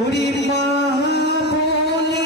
Uri ma bole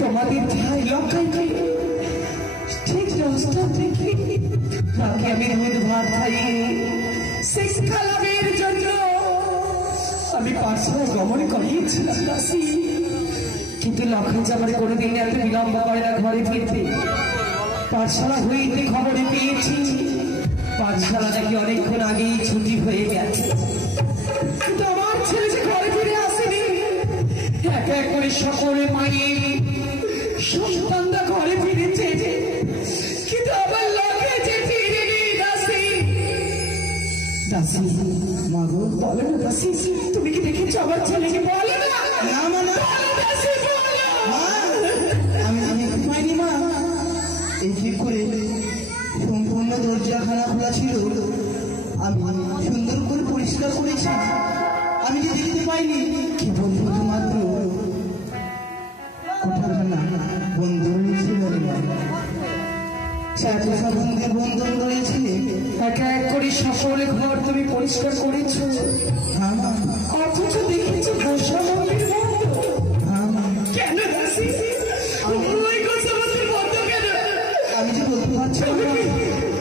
তোমাদের ভাই লক্ষাই ঠিক রাস্তা থেকে তাকে আমি দুধ ভাত খাইয়ে শিক্ষা লাভের জন্য আমি পাঠশালা গমন করিয়েছিলাম দাসী। কিন্তু লক্ষাই যে আমার কোনোদিন এত বিলম্ব করে না ঘরে ফিরতে। পাঠশালা হইতে খবরে পেয়েছি পাঠশালা নাকি অনেকক্ষণ আগেই ছুটি হয়ে গেছে। কিন্তু আমার ছেলে যে ঘরে ফিরে আসেনি। এক এক করে সকলে মায়ের সন্তানরা ঘরে ফিরেছে, কিন্তু আবার লক্ষ্যে যে ফিরেনি দাসী। দাসী মাগো বলো না দাসী, তুমি কি দেখেছো আমার ছেলেকে? বলো না। দাসী বলো। আমি পাইনি মা। এই ঠিক করে সম্পূর্ণ দরজাখানা খোলা ছিল, আমি সুন্দর করে পরিষ্কার করেছি। আমি যে দেখতে পাইনি। কি বলবো, মাত্র কোঠাখানা বন্ধ হয়েছিল। বন্ধন রয়েছে। এক এক করে সকলে ঘর তুমি পরিষ্কার করেছো, অথচ দেখেছো গোসা মন্দির বন্ধ। কেন দাসী? ওই গোসা মন্দির বন্ধ কেন? আমি যে বলতে পারছি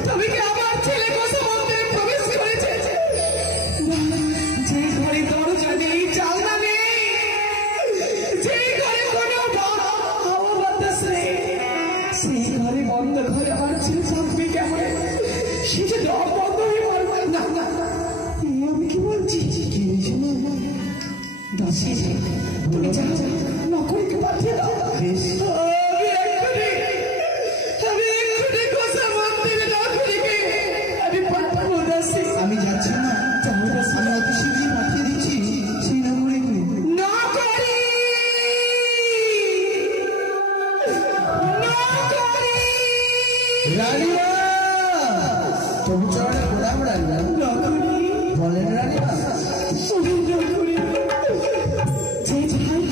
তবে কি আমার ছেলে গোসা মন্দিরে প্রবেশ করেছে? যে ঘরে দরজা নেই, জানলা নেই, যে ঘরে কোনো হাওয়া বাতাস নেই, সেই ঘরে বন্ধ ঘরে আমার ছেলে থাকবে কেমন? সে যে দম বন্ধ হয়ে পারবে না। আমি কি বলছি? কি হয়েছে দাসী তুমি যাও, নকরীকে পাঠিয়ে দাও। আমি যাচ্ছি না, আমি অতি শীঘ্রই পাঠিয়ে দিচ্ছি সেই নকরীকে। রানীমা তবু চরণে প্রণাম রানীমা। বলেন রানীমা। যে ভাই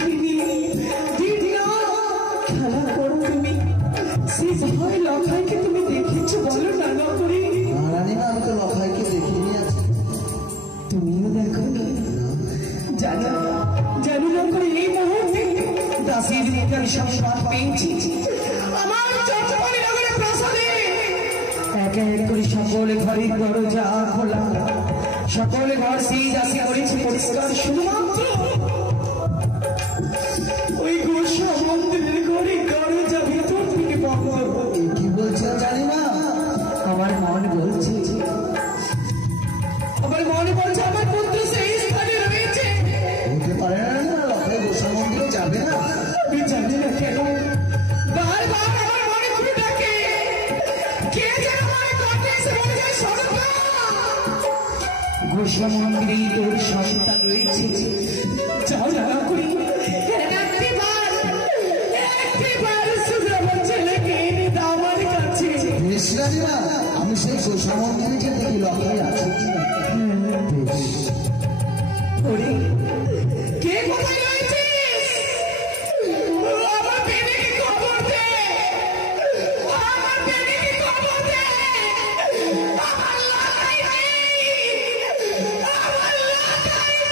খেলা করো তুমি, সেই ভয় লক্ষাইকে তুমি দেখেছো? বলো না নকরি। রানীমা আমি তো লক্ষাইকে দেখিনি আছি। তুমিও দেখো জানো জানো নকরি। এই মুহূর্তে দাসীর দিকে আমি সংবাদ পেয়েছি আমার চট্টগ্রাম নগরের প্রাসাদে এক এক করে সকলে ঘরের দরজা খোলা, সকলে ঘর সেই দাসী করেছে পরিষ্কার। শুধুমাত্র ওই গোসা মন্দিরের ঘরে দরজা ভেতর থেকে বন্ধ। কি বলছেন রানীমা? আমার মন বলছে আমার পুত্র সেই স্থানে রয়েছে। হতে পারে না রানীমা, লক্ষাই গোসা মন্দিরে যাবে না। আমি জানি না কেন বারবার আমার মনে খুলে ডাকে, কে যেন আমার কাছে এসে বলে যায় সরকার গোসা মন্দিরেই তোর সন্তান রয়েছে। যাও যাও করি একটিবার শুধু আমার ছেলেকে এনে দাও আমার কাছে। বেশ রানীমা, আমি সেই গোসা মন্দিরে যে দেখি লক্ষাই আছে। কে কোথায় রয়েছিস? আমার বেবিকে খবর দে, আমার বেবিকে খবর দে। আমার লক্ষাই নেই, আমার লক্ষাই নেই।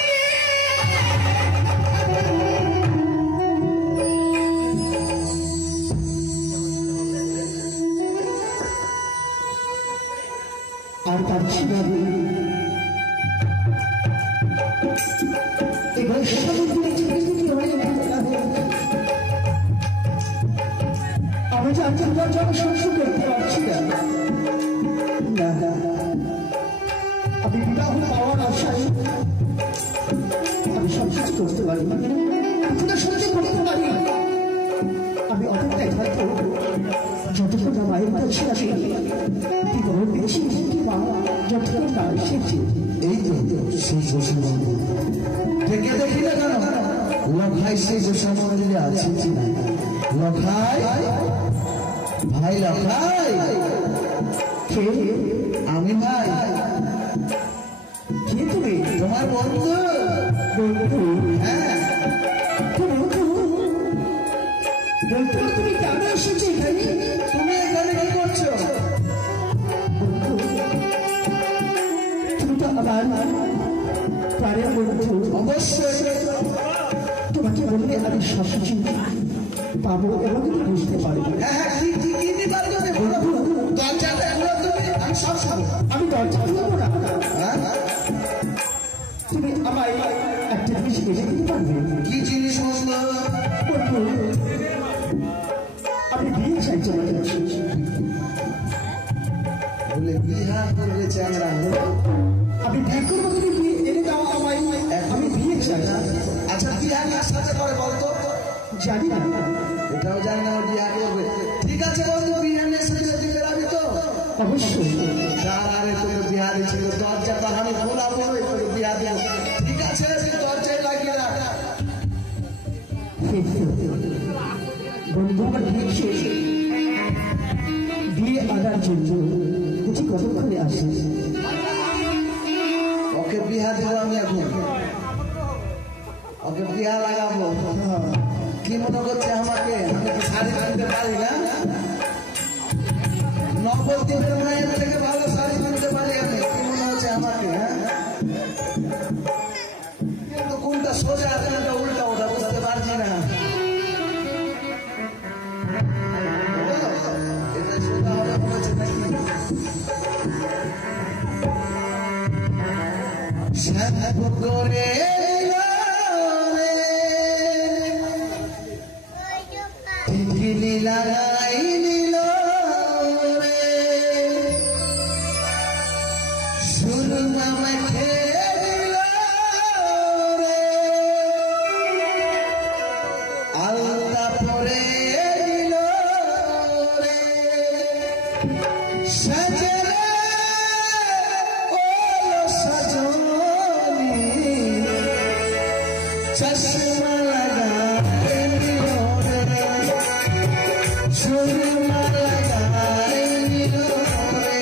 আর পারছি না আমি জানতাম সংসার করতে পারছি না। আমি বিবাহ পাওয়ার আশায় আমি সংসার করতে পারি না, সহ্য করতে পারি। আমি অনেকটাই থাকবো যতক্ষণ না মায়ের কাছে আসি, বিবাহ বেশি যতক্ষণ না এসেছি। এই তো সেই গোসা মন্দির থেকে দেখি না কেন লক্ষাই সেই গোসা মন্দিরে আছে কি না? লক্ষাই ভাই, লক্ষাই আমি ভাই। কে তুমি? তোমার বন্ধু। হ্যাঁ তুমি কেন এসেছো এখানে? তুমি এখানে কি করছো? পাবো এবং তুমি বুঝতে পারবে। হ্যাঁ হ্যাঁ কি কি কি দিবার জন্য দরজাটা খুলো তুমি, আমি সব শুনবো। আমি দরজা খুলবো না, হ্যাঁ তুমি আমায় একটা জিনিস এনে দিতে পারবে? কি জিনিস বললো? বন্ধু, আমি বিয়ে চাই তোমার কাছে। বলে বিহা করবে চ্যাংরা, আমি বিয়ে করবো, তুমি বিয়ে এনে দাও আমায়, আমি বিয়ে চাই। আচ্ছা বিহা কার সাথে করে বলতো? জানি না, এটাও জানি না বিহা করবে। ঠিক আছে বন্ধু, বিহা নিয়ে সাথে দিতে পারবি তো? অবশ্যই। তার আগে তোকে বিহা দিয়েছিল, দরজাটা আমি খোলাবো, তোকে বিহা দেবো। ঠিক আছে দরজায় লাগিয়ে রাখ। বন্ধু, আমার বিয়ে শেষ, বিয়ে আনার জন্য বুঝি কতক্ষণে আসে? ওকে বিহা দেবো আমি এখন, ওকে বিহা লাগাবো। কি মনে করছে আমাকে? আমি কি শাড়ি কিনতে পারি না? নবদ্বীপের মায়ের থেকে ভালো শাড়ি কিনতে পারি আমি। কি মনে হচ্ছে আমাকে? হ্যাঁ কিন্তু কোনটা সোজা কোনটা উল্টা ওটা বুঝতে পারছি না। এটা সোজা হবে বলেছে নাকি? শ্যাম্পু করে টিকলি লাগাই নিল রে, সুরমা মেখে দিল রে, আলতা পরে দিল রে, সাজে রে ও সজনী, চশমা লাগাই নিল রে, সুরমা লাগাই নিল রে।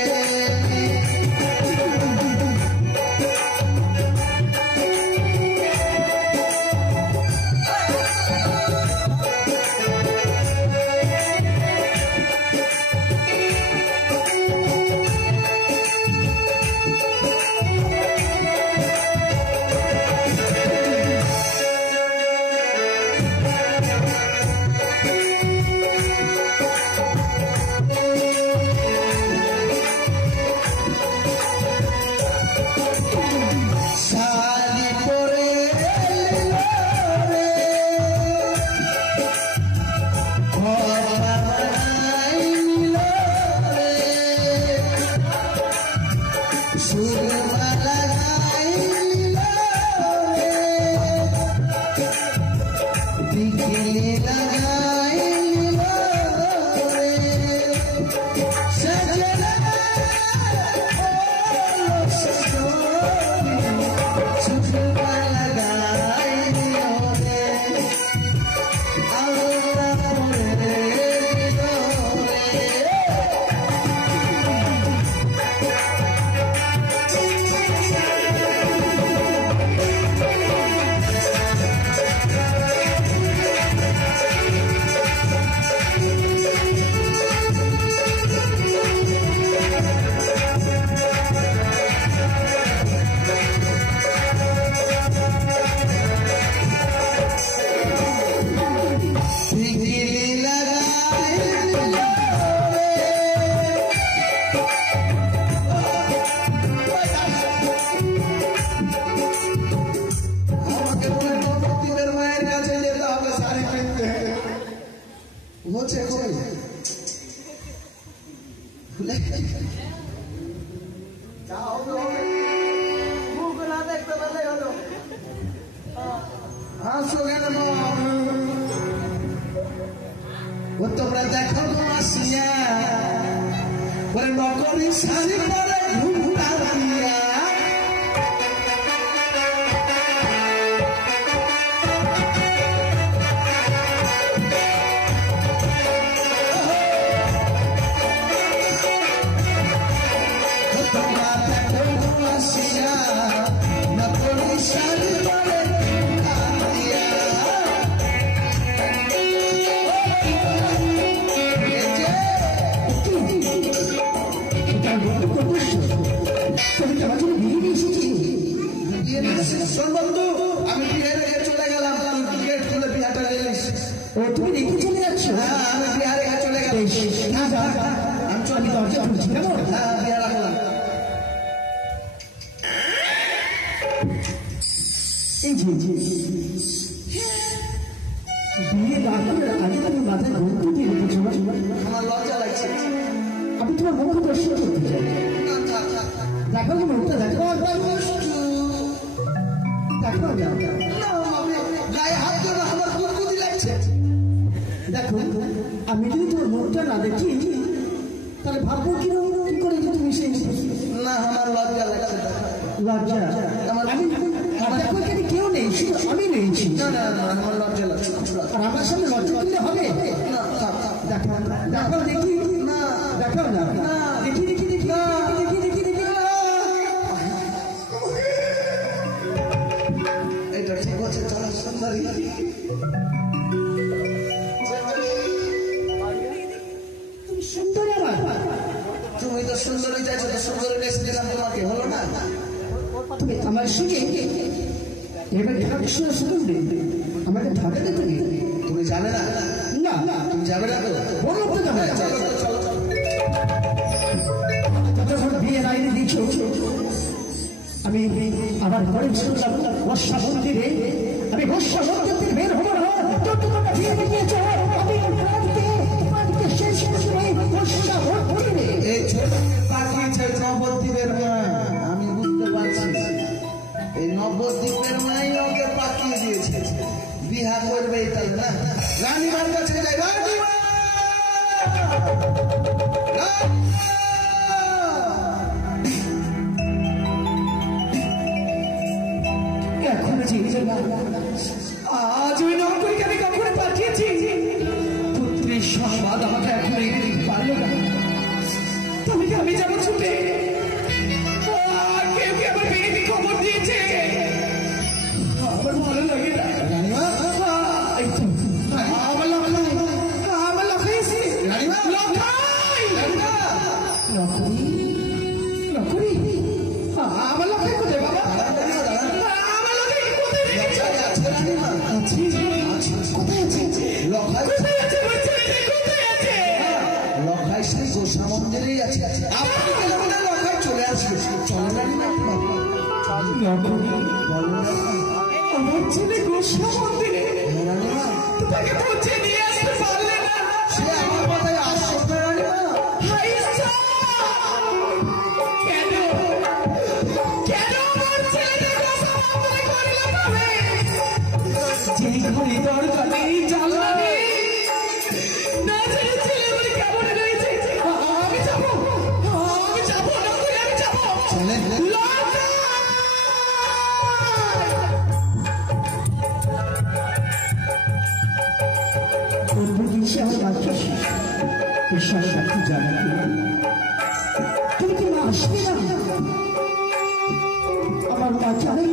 শাড়ি পরে এলো রে, ঘটা বানাই নিল রে, সুরমা লাগাই নিল রে, টিকলি লাগাই নিল রে, সাজনা ও সজনী, সুরমা লাগাই নিল রে, আলতা পরে দিল রে। টিকলি লাগাই নিল রে, আমাকে বলে নবদ্বীপের মায়ের কাছে যেতে হবে শাড়ি কিনতে। বলছে কই যা হবে হবে, মুখ না দেখতে পেলে হলো। হাসো কেন বাবা? ও তোমরা দেখো গো আসিয়া, ওরে নকলি শাড়ি পরে ঘুমটা দিয়া, ও তোমরা দেখো গো আসিয়া, নকলি শাড়ি পরে ঘুমটা দিয়া। এই যে তার বন্ধু কত তুমি দরজা খুলছি কেমন? হ্যাঁ বিয়ে রাখলাম। এই যে বিয়ে রাখার আগে তুমি মাথায় ঘুরতে দিয়ে রেখেছো। আমার লজ্জা লাগছে। আমি তোমার মুখ দর্শন করতে চাই। দেখো কি মুখটা দেখো, দেখো গায়ে হাত দেবো, আমার কুকুদি লাগছে। দেখো আমি যদি তোমার মুখটা না দেখি তাহলে ভাববো কি করে যে তুমি সেই না আমার লজ্জা লাগছে। লজ্জা আমি কেউ নেই, শুধু আমি রয়েছি। না না না আমার লজ্জা লাগছে। আর আমার সামনে লজ্জা করলে হবে? দেখো দেখো দেখি না দেখো না দেখি দেখি দেখি দেখি দেখি দেখি এটা ঠিক আছে। চলো সুন্দরী, তুমি সুন্দরী আমার। তুমি তো সুন্দরী চাইছো, তো সুন্দরী নেক্সট দিলাম তোমাকে, হলো না? তুমি আমার সঙ্গে এবার একশো সেকেন্ডে আমাকে ঢাকাতে তুমি তুমি যাবে না? না না তুমি যাবে না তো? বলো তো যাবে। যখন বিয়ের আইনে দিচ্ছ আমি আবার ঘরে শুনলাম বর্ষা মন্দিরে, আমি বর্ষা মন্দির থেকে বের হবো না। তোমরা বিয়ে দিয়েছ আমি তোমাকে শেষ করে বর্ষা মন্দিরে। এই ছোট পাঠিয়েছে নবদ্বীপের মা, আমি বুঝতে পারছি। এই নবদ্বীপের মাই ওকে পাঠিয়ে দিয়েছে, বিহা করবে তাহলে না? রানীমার কাছে যাই। রানীমা এখন আজ ওই নৌকরিকে আমি কখনো পাঠিয়েছি, পুত্রের সংবাদ আমাকে এখন এনে দিতে পারলো না। তবে আমি যাবো ছুটে। কেউ কি আমার মেয়েকে খবর দিয়েছে? আমার ভালো লাগে না। রানীমা আমার লখাই, আমার লখাই এসে রানীমা লখাই রানীমা লখাই লখাই আমার লখাই কোথায় বাবা? আমার লখাই কোথায় রেখেছো? আছে রানীমা, আছে কোথায় আছে? লখাই কোথায় আছে বলছে? কোথায় আছে? লখাই সেই গোসা মন্দিরেই আছে। আপনি গেলে মনে হয় লখাই চলে আসবে। চলো রানীমা, আমার ছেলে গোসা মন্দিরে, রানীমা তাকে পৌঁছে নিয়ে আসতে পারলে না? সে আমার মাথায় আসছে না রানীমা। হাই ঈশ্বর! কেন কেন আমার ছেলেকে গোসা মন্দিরে করলে তবে? যেই ঘরে দরজা নেই, জানলা নেই, না ছেলে ছেলে আমার কেমন রয়েছে? আমি যাবো না করে আমি যাবো। চলেন তুমি কি মা আসবে না? আমার মা জানে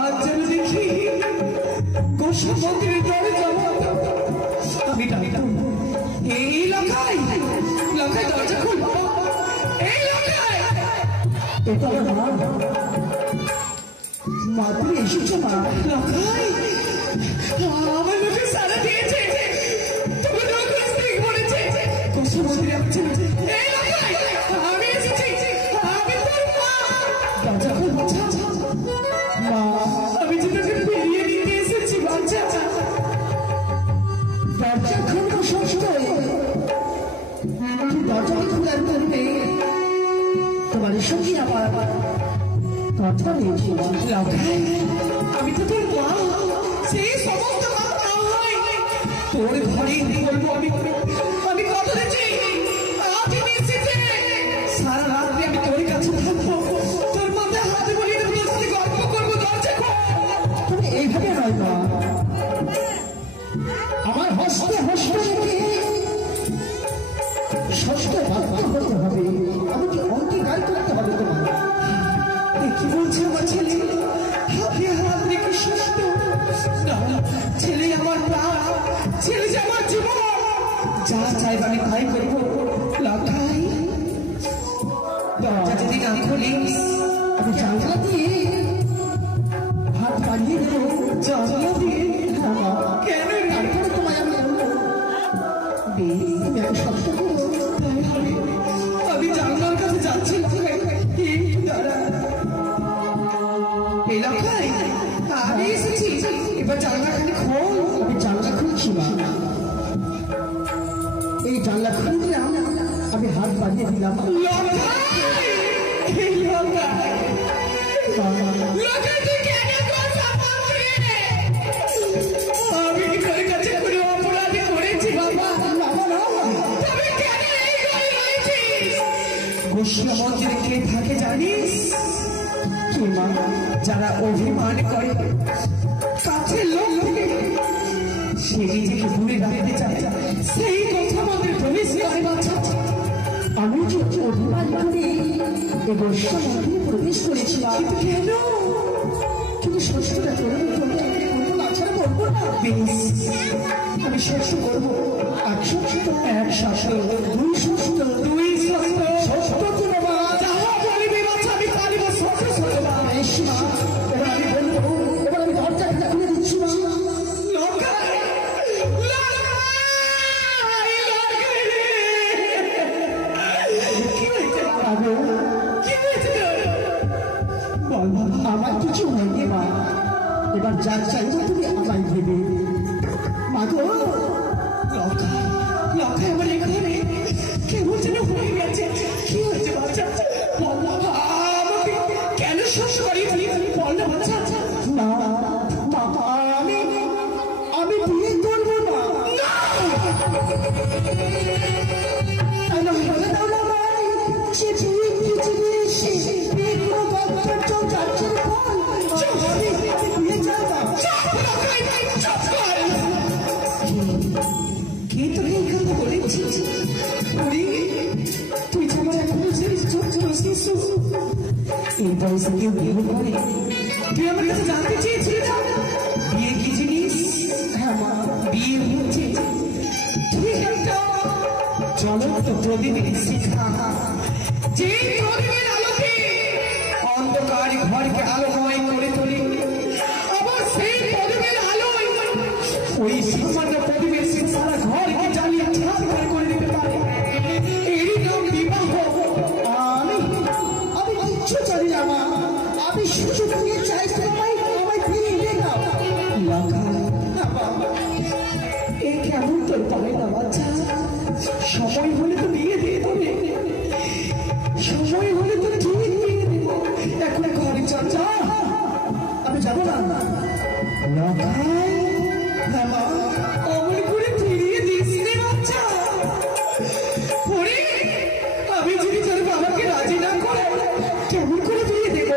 আজ আমি দেখি গোসা মন্দিরের দ্বারে যাবো। আমি ডাকতাম এই লখাই লখাই দরজা খুল, এই লখাই। এটা মা, মা তুমি এসেছো মা? লখাই আমার লোকে সারা দিয়েছে, তুমি বলেছে গোসা মন্দিরে আমি ছেলে। এই লখাই আমি এসেছি, আমি তোর মা। দরজা খুল মা, আমি যে তোকে ফিরিয়ে নিতে এসেছি বাচ্চা। দরজা খুলবো ষষ্ঠ, দরজাকে খোলার পূর্বে তোমার সঙ্গে আমার কথা রয়েছে। আমি তো তোর মা, সেই সমস্ত কথা হয় তোর ঘরে বলবো। আমি কথা দিচ্ছি আজ নিশ্চিতে সারা রাত্রে আমি তোর কাছে থাকবো, তোর মাথায় হাত বলিয়ে দেবো, তোর সাথে গল্প করবো। দরজা খোল। তুমি এইভাবে নয় মা, আমার হস্তে হস্তে রেখে ষষ্ঠ বাধ্য হতে হবে, আমাকে অঙ্গীকার করতে হবে তোমার। কি বলছে আমার ছেলে? হাতে হাত রেখে ষষ্ঠ? ছেলে আমার প্রাণ, ছেলে যে আমার জীবন। যা দরজা যদি না খুলিস আমি জানলা দিয়ে হাত বাড়িয়ে দেবো। জানলা দিয়ে কেন? তারপরে তোমায় আমি বলবো তুমি আমি শব্দ করবো। আমি জানলার কাছে যাচ্ছিলাম, আমি এসেছি, এবার জানলাখানে খোল। আমি জানলা খুলছি মা। এই জানলা খুললাম, আমি হাত বাড়িয়ে দিলাম। আমি তোর কাছে কোনো অপরাধ করেছি বাবা? গোস্বা মন্দিরে কে থাকে জানিস? কে মা? যারা অভিমান করে কাছের লোক থেকে সে নিজেকে দূরে রাখতে চায়, সেই কথা আমাদের প্রবেশ করে বাচ্চা। আমি যদি অভিমান করে এই গোস্বা মন্দিরে প্রবেশ করেছিলাম, কেন? কিন্তু ষষ্ঠটা করবো, তুমি আমাকে বলবো না, ছাড়া বলবো না। আমি ষষ্ঠ করবো। এক ষষ্ঠ, এক ষষ্ঠ, দুই ষষ্ঠ, দুই ষষ্ঠ, ষষ্ঠ তো বাবা। যাহা বলিবি বাচ্চা আমি পালিব ষষ্ঠ ষষ্ঠ। বেশ মা, এবার আমি বলবো, এবার আমি দরজাটা খুলে দিচ্ছি মা। আমার কিছু হয়নি মা, এবার যা চাইবো তুমি আমায় দেবে মা গো। লক্ষায় আমার এখানে কেমন যেন হয়ে গেছে। কি হয়েছে বাচ্চা? আমাকে কেন শেষ করি বল না বাচ্চা। না মা, আমি বিয়ে করবো না। বলে দাও না ভাই, সে বিয়ে কি জিনিস? বিয়ে কোনো বাচ্চার চোখ যাচ্ছে বিয়ে চাই না। কে তোকে এই কথা বলেছিস? তুই যে আমার এখনো এই বয়সে কেউ বিয়ে করে? তুই আমার কাছে জানতে চেয়েছিলি না বিয়ে কি জিনিস? হ্যাঁ মা, বিয়ে হচ্ছে তুই একটা জ্বলন্ত প্রদীপের শিখা, যে প্রদীপের আলোকে অন্ধকার ঘরকে আলোময় করে তোলে। আবার সেই প্রদীপের আলোয় ওই সামান্য প্রদীপের সারা ঘরকে জ্বালিয়ে ছাড়খাড় করে দিতে পারে। এরই নাম বিবাহ। আমি কিচ্ছু জানি না মা, আমি শুধু বিয়ে চাই, আমায় বিয়ে দিয়ে দাও। এ কেমন তোর পারে না বাচ্চা? সময় হলে তো বিয়ে দিয়ে দেবে, সময় হলে তো ঠিক বিয়ে দেব। এখন ঘরে চল। আমি যাবো না। অমন করে ফিরিয়ে দিস রে বাচ্চা। আমি যদি তোর বাবাকে রাজি না করে কেমন করে বিয়ে দেব?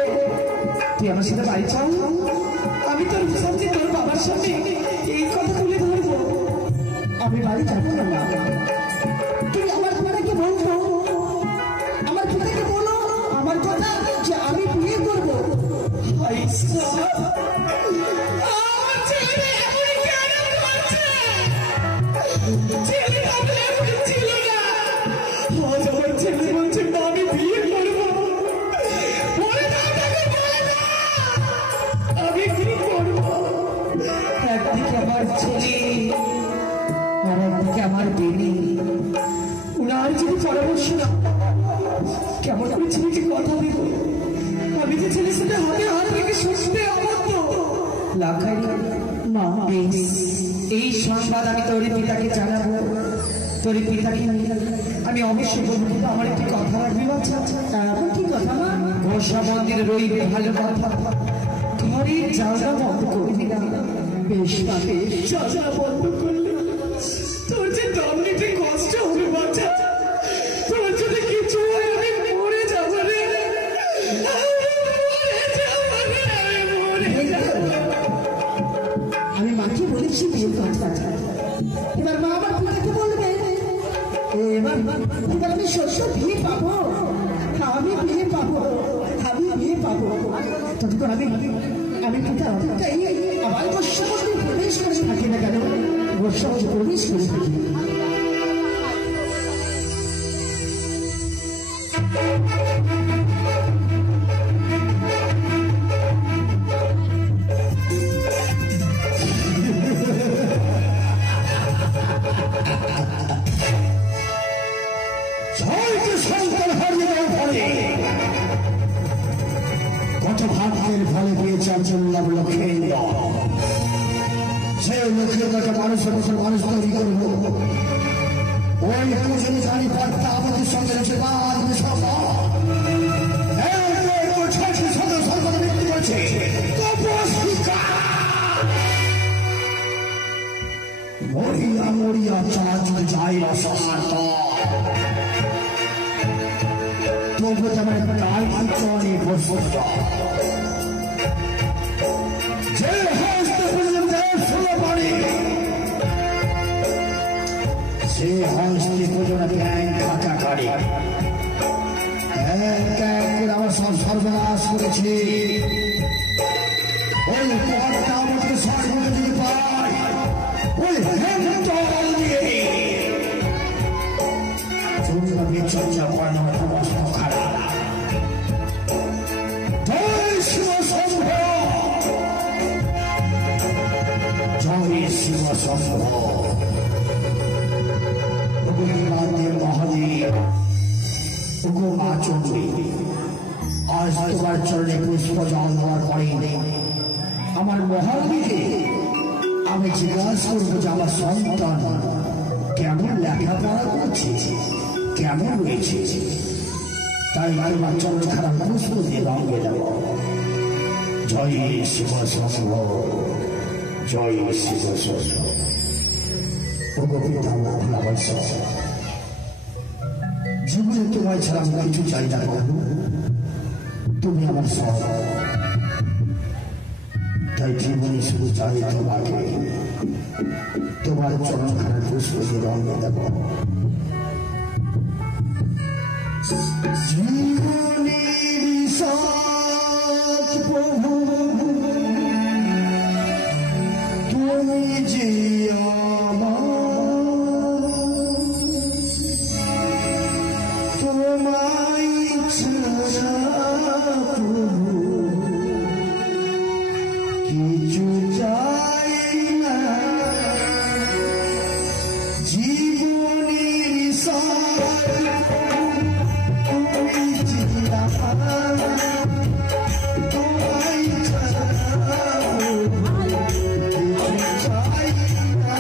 তুই আমার সাথে বাড়ি চল, আমি তোর সামনে তোর বাবার সামনে এই কথা তুলে ধরবো। আমি বাড়ি যাবো না। তুমি আমার পিতাকে বলছো, আমার পিতাকে বলো আমার কথা, যে আমি বিয়ে করবো। ছেলে বলছে আমি বিয়ে করবো, আমি কি করবো? একদিকে আমার ছেলে আর একদিকে আমার বেবি। উনার যদি পরামর্শ না কেমন করে ছেলেকে কথা দেব? আমি যে ছেলের সাথে হাতে হাত রেখে শুনতে আমার তো লাখাই মা। এই সংবাদ আমি তোর পিতাকে জানাবো। তোর পিতাকে আমি অবশ্যই বলবো, কিন্তু আমার একটি কথা রাখবি বাচ্চা। এখন কি কথা মা? গোস্বা মন্দিরে রইবে ভালো কথা, ঘরের জানলা বন্ধ করবি না। বেশ জানলা বন্ধ করলে তোর যে দম নিতে কষ্ট হবে বাচ্চা। তোর যদি কিছু হয় আমি মরে যাবো রে। আমি মাকে বলেছি বিয়ে কথা, এবার মা আমার পিতাকে বলবে, এবার আমি শস্য বিয়ে পাবো, আমি বিয়ে পাবো, আমি বিয়ে পাবো। তখন আমি পিতা আমার গোস্বা মন্দিরে প্রবেশ করে থাকি না কেন? গোস্বা মন্দিরে প্রবেশ করে থাকি। এর ফলে পেয়েছে আঞ্চল্লাভ লক্ষ্মীন্দ্র। সেই লক্ষ্মীন্দ্রকে মানুষের মতো মানুষ তৈরি করব। ওই পুজোর জানি পার্থা আমাদের সঙ্গে রয়েছে মৃত্যু করেছে। মরিয়া মরিয়া চাচু যাই তবু তোমার চলে বসত যে হস্তে পর্যন্ত পারে সে হস্তে পর্যন্ত খাতা করে আমার সব সর্বনাশ করেছে। ওই পথটা আমাকে সর্বদা যদি পায় ওই হেমতল দিয়ে চর্চা করানো অবস্থা খারাপ। জয় শিব শম্ভ, জয় শিব শম্ভ। মহাদেব মা চন্দ্রী, আজ তোমার চরণে পুষ্প জল দেওয়ার পরে আমার মহাদেবীকে আমি জিজ্ঞাসা করবো যে আমার সন্তান কেমন লেখাপড়া করছে, কেমন রয়েছে। তাই আমার চরণ খারাপ পুষ্প দিয়ে রঙে দেব। জয় শিব শম্ভ, জয় শিব শম্ভ। জীবনে তোমায় ছাড়া আমি কিছু চাই না, তুমি আমার সব। তাই জীবনে শুধু চাই তোমাকে, তোমার চরণ খারাপ পুষ্প দিয়ে রঙে দেব। জীবনের সাথ প্রভু তুমি যে তোমায় ছাড়া প্রভু কিছু চাই না। জীবনের সাথ তুমি জিয়া তোমায় ছাড়া কিছু চাই না।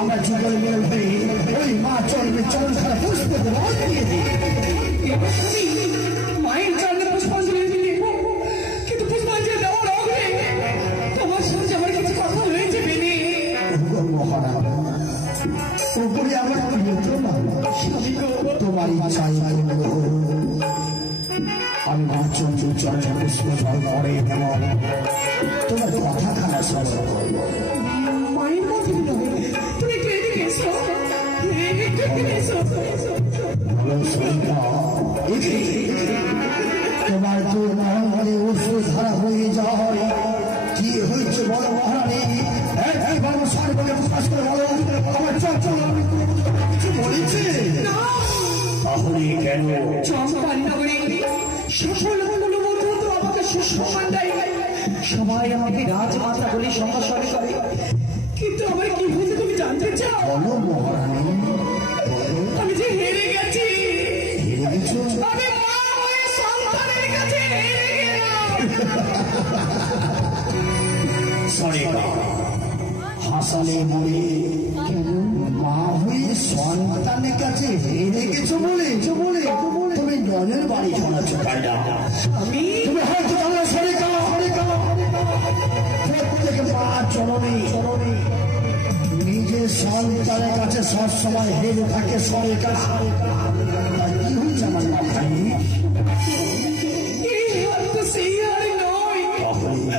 আমরা যুগল মিল হয়ে ওই মা চরণে চরণ খারাপ পুষ্প মায়ের চরণে পুষ্পাঞ্জলি দিলে, কিন্তু পুষ্পাঞ্জলি দেওয়ার আগে তোমার সঙ্গে আমার কিছু কথা হয়েছে বেনি। উপরে আমার তোমার ইচ্ছাই আমি মা চন্দ্র চরণে পুষ্প জল করে তেমন তোমার কথাখানা স্মরণ করব। মায়ের মধ্যে নয়, তুমি একটু এদিকে এসো, একটু এদিকে এসো। তোমার তোর মহামারী অশ্রু ধারা হয়ে যায়, কি হয়েছে বড় মহারানী? সর্বকে প্রকাশ করে বলো, আমার চঞ্চল কিছু বলেছে? তাহলে কেন চম্পারি নগরে সকল মূল্যবোধ তো আমাকে সুসম্মান দেয়, সবাই আমাকে রাজমাতা বলে সম্ভাষণ করে, কিন্তু আমার কি হয়েছে তুমি জানতে চাও? বলো মহারানী। আমি যে হেরে গেছি, হেরে গেছো? আমি মা হয়ে সন্তানের কাছে হেরে গেলাম। সরেগা হাসালে মরে মা হয়ে সন্তানের কাছে হেরে গেছো বলে তুমি ননের বাড়ি শোনাচ্ছ, তাই না? আমি তুমি হয়তো জানো সরেগা প্রত্যেক মা চরণে নিজের সন্তানের কাছে সবসময় হেরে থাকে সরেগা। কি হয়েছে আমার মাথায়? এই হাত তো সেই হারে নয়, তাহলে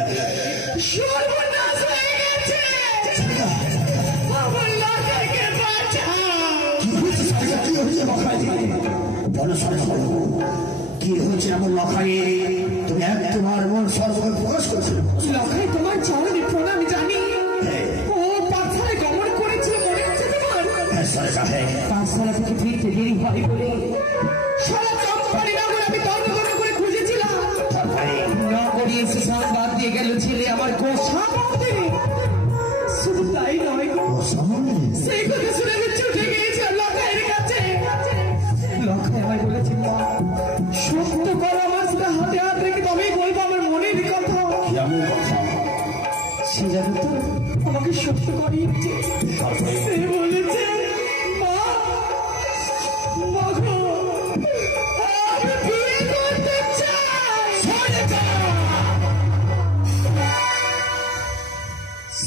সর্বনাশ হয়ে গেছে। আমার লাটাকে বাঁচাও। কি হয়েছে সরেগা? কি হয়েছে মাথায়? বলো সরেগা, কি হয়েছে এমন লখায়ে তুমি তোমার মন সর্বকে প্রকাশ করছো? লখাই তোমার চরণে প্রণামী জানি, ও পাঠশালায় গমন করেছিল মনে হচ্ছে তোমার? পাঠশালা থেকে ফিরতে দেরি হয় বলে সারা চম্পারি নগর আমি দণ্ডগণ করে খুঁজেছিলাম, নগরী এসে সংবাদ দিয়ে গেল ছেলে আমার গোসা মন্দিরে। শুধু তাই নয়, সেই কথা শুনে আমি ছুটে গিয়েছিলাম লখাইয়ের কাছে। লখাই আমায় বলেছে, মা সত্য করো, আমার সাথে হাতে হাত রেখে তবেই বলবো আমার মনের কথা। সে জানো তো আমাকে সত্য করিয়েছে। সে বলেছে, মা গো, আমি বিয়ে করতে চাই।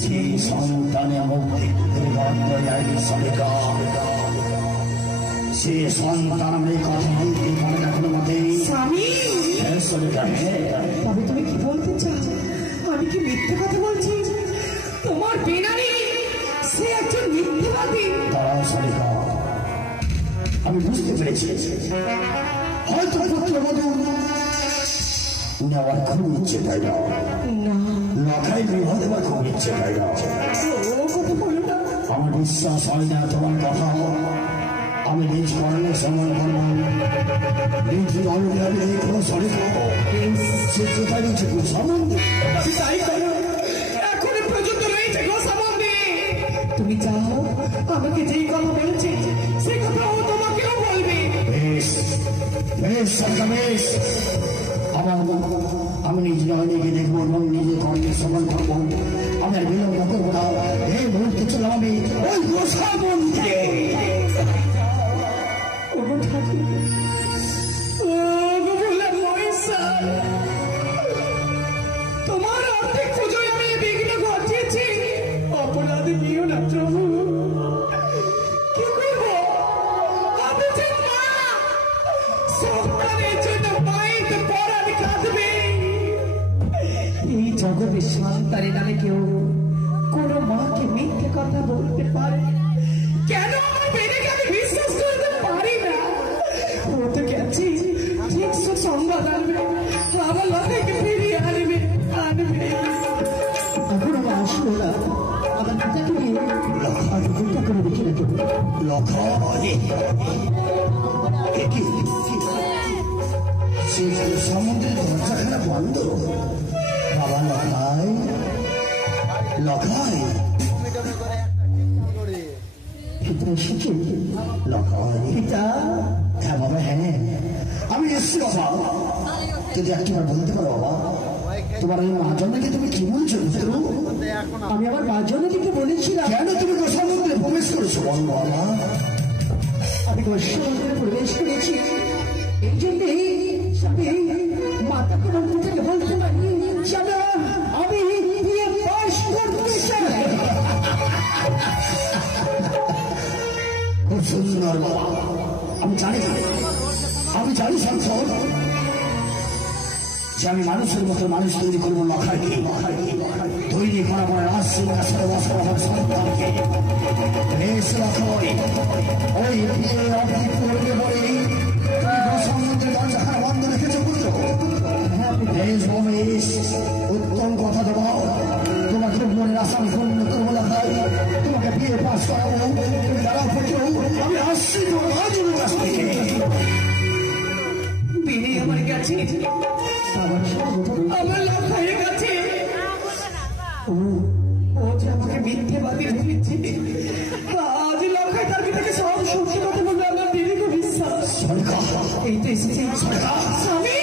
সেই সন্তানে মুক্তি বন্ধ যায়নি সরেগা। সে সন্তান আমি কথা বলতে পারে না কোনো মতেই। স্বামী, তবে তুমি কি বলতে চাও? আমি কি মিথ্যে কথা বলছি? তোমার বেনারি সে একজন মিথ্যেবাদী। দাঁড়াও সরেগা, আমি বুঝতে পেরেছি হয়তো পুত্রবধূ নেওয়ার খুব ইচ্ছে, তাই না? লখাই বিবাহ দেওয়ার খুব ইচ্ছে, তাই না? ও কথা বলো না। আমার বিশ্বাস হয় না তোমার কথা। আমি নিজ কর্মে সময় করব, নিজ দলকে আমি দেখবো সরেগা। সে কোথায় রয়েছে সম্বন্ধে? তাই করো, এখনো পর্যন্ত রয়েছে গোসা মন্দিরে। তুমি চাও আমাকে যেই কথা বলেছে সে কথা ও তোমাকেও বলবে। বেশ বেশ সরকার বেশ, আমি নিজ নয়নিকে দেখবো এবং নিজে কর্মে সময় করবো। আমি আর বিলম্ব করবো না, এই মুহূর্তে চলো আমি ওই গোসা মন্দিরে। তোমার অর্ধেক পুজোয় আমি বিঘ্ন ঘটিয়েছি, অপরাধী নিও না প্রভু। কি করবো? আমি যে মা, সন্তানের জন্য মায়ের তো পরাণ কাঁদবে। এই জগতে সন্তানের নামে কেউ কোনো মাকে মিথ্যে কথা বলতে পারে? কেন আমার মেয়েকে আমি বিশ্বাস করতে পারি না? ও তো গেছি, ঠিক সংবাদ আনবে, আমার লড়াইকে ফিরিয়ে আনবে। এখন আমার আসলো না, আমার পিতাকে নিয়ে লক্ষাকে চিন্তা করে দেখি না। সেই সমুদ্রের দরজাখানা বন্ধ। বাবা লখাই, লখাই পিতা এসেছে। লখাই, পিতা, হ্যাঁ বাবা, হ্যাঁ আমি এসছি বাবা। যদি একটিবার বলতে পারো বাবা, তোমার ওই মা জনকে তুমি কি বলছো? আমি আমার মা জনকে বলেছিলাম, কেন তুমি গোসা মন্দিরে প্রবেশ করেছো বল বাবা? আমি গোসা মন্দিরে প্রবেশ করেছি এই জন্যে মাতা কোনো থেকে বলতে পারি আমি বিয়ে পাশ করতে চাই। খুব সুন্দর বাবা, আমি জানি সন্তান যে আমি মানুষের মতো মানুষ তৈরি করবো লখাইকে তৈরি করা আমার রাজসিংহাসনে বসাবো আমার সন্তানকে। বেশ লখাই ওই বিয়ে অবধি করবে বলে তুমি সম্বন্ধে দরজাখানা বন্ধ রেখেছো পুত্র। বেশ বেশ উত্তম কথা দেবো। তোমাকে মনের আশা আমি পূর্ণ করবো লখাই। তোমাকে বিয়ে পাস করাবো। তুমি দাঁড়াও পুত্র, আমি আসছি তোমার রাজুর কাছ থেকে। বিয়ে আমার কাছে আমার লখাইয়ের কাছে ও যে আমাকে মিথ্যেবাদী ভেবেছে। আজ লখাই তার থেকে সব সত্যি কথা বলবে আমার দীর্ঘ বিশ্বাস। এই তো এসেছে স্বামী।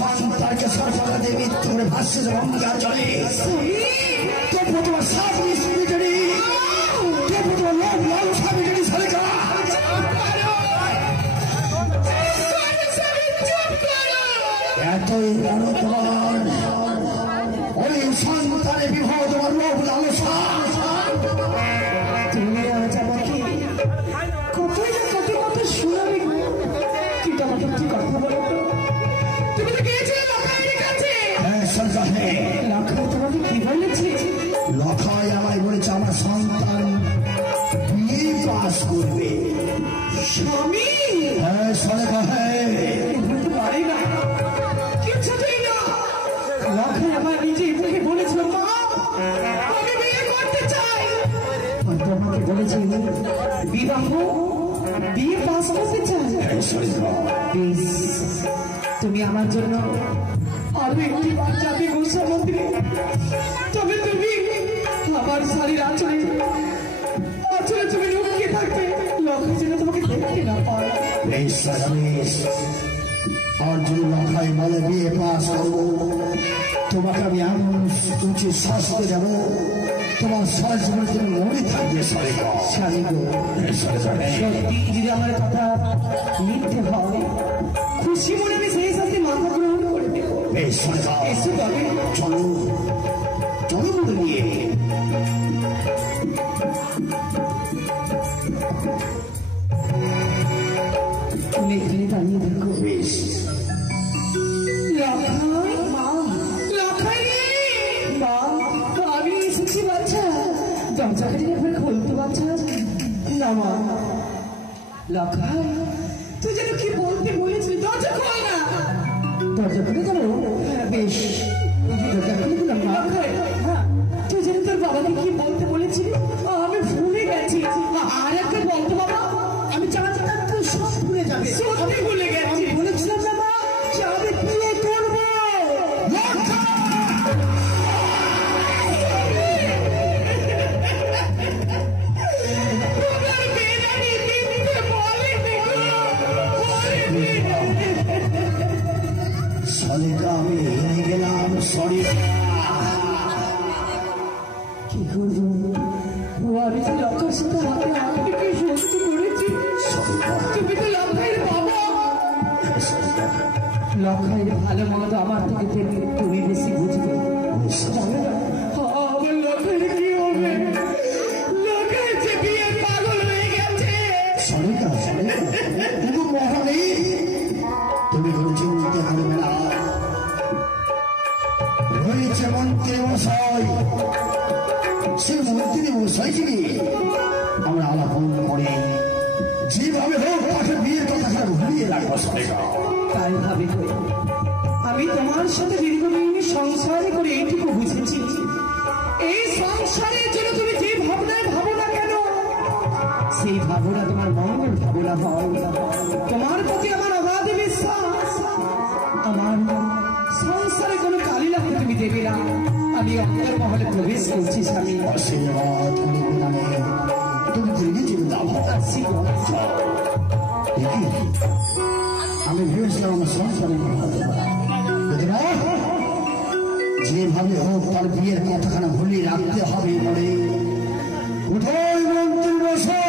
সন্তানকে সরকার দিয়ে মৃত্যু করে ভাসছে গঙ্গার জলে। তবু তোমার সাত মিস্ত্রি তবু তোমার লোক লাল স্বামী সরকার এতই বড় তোমার ওই সন্তানে বিবাহ তোমার লোক লালসা। তুমি আজ আমাকে কতই না কত কথা শোনাবে, কিন্তু আমাকে একটি কথা বলো তো, তুমি তো গিয়েছিলে লখাইয়ের কাছে। লখাই তোমাকে কি বলেছে? লখাই আমায় বলেছে আমার সন্তান বিয়ে পাস করবে। স্বামী হ্যাঁ সরেখা হ্যাঁ বলতে পারি না, কিছুতেই না। লখাই আমার নিজে মুখে বলেছিল মা আমি বিয়ে করতে চাই। তোমাকে বলেছে বিবাহ বিয়ে পাস করতে চাই। বেশ, তুমি আমার জন্য আরো একটি বার যাবে গোসা মন্দিরে, তবে তুমি আমার শাড়ির আঁচলে আঁচলে তুমি লুকিয়ে থাকবে, লখাই যেন তোমাকে দেখতে না পায়। আর যদি লখাই বলে বিয়ে পাস করবো তোমাকে আমি এমন উঁচু শাস্তে যাবো তোমার সারা জীবনে তুমি মনে থাকবে। সত্যি যদি আমার কথা মিথ্যে হয় খুশি মনে আমি সেই সাথে মাথা গ্রহণ করে দেবো। এসে তবে চলো চলো বলে নিয়ে তুমি এখানে দাঁড়িয়ে দেখো। বেশ লখাই মা, লখাই মা আমি এসেছি বাচ্চা, দরজাখানি একবার খুলতে বাচ্চা না মা। লখাই তুই যেন কি বলতে বলেছিলি, দরজা খোল না। দরজা খুলে গেল? বেশ দরজা খুলে দিলাম। লখাই তুই যেন তোর বাবাকে কি বলতে বলেছিলি আমি ভুলে গেছি, আর একটা বলতো বাবা। আমি জানতাম তুই সব ভুলে যাবে। সত্যি ভুলে গেছি। বলেছিলাম না মা যে আমি বিয়ে করবো। আমি হেরে গেলাম। সরি কি করবো, আমি তো লখার সাথে হাতে হাত থেকে সত্যি করেছি। তুমি তো লখাইয়ের বাবা, লখাইয়ের ভালো মন্দ আমার থেকে তুমি বেশি বুঝবে। আমার লখাইয়ের কি হবে? লখাই যে বিয়ে পাগল হয়ে গেছে। তুমি কোনো চিন্তা করবে না, রয়েছে মন্ত্রী মশাই, সে মন্ত্রী মশাইকে আমরা আলাপন করে যেভাবে হোক তাকে বিয়ের কথা ঘুরিয়ে রাখবো। তাই ভাবে আমি তোমার সাথে দীর্ঘদিন সংসারে করে এইটুকু বুঝেছি, এই সংসারের জন্য তুমি যে ভাবনায় ভাবো না কেন সেই ভাবনা তোমার মঙ্গল ভাবনা হয়। তোমার প্রতি আমার অগাধ বিশ্বাস, আমার সংসারে কোনো কালি লাগতে তুমি দেবে না। আমি অন্তর মহলে প্রবেশ করছি স্বামী। আশীর্বাদ তুমি দিল্লি চলে যাও। আমি ভেবেছিলাম আমার সংসারে যেভাবে হোক তার বিয়ের কথাখানা ভুলিয়ে রাখতে হবে বলে কোথায় মন্ত্রী বসে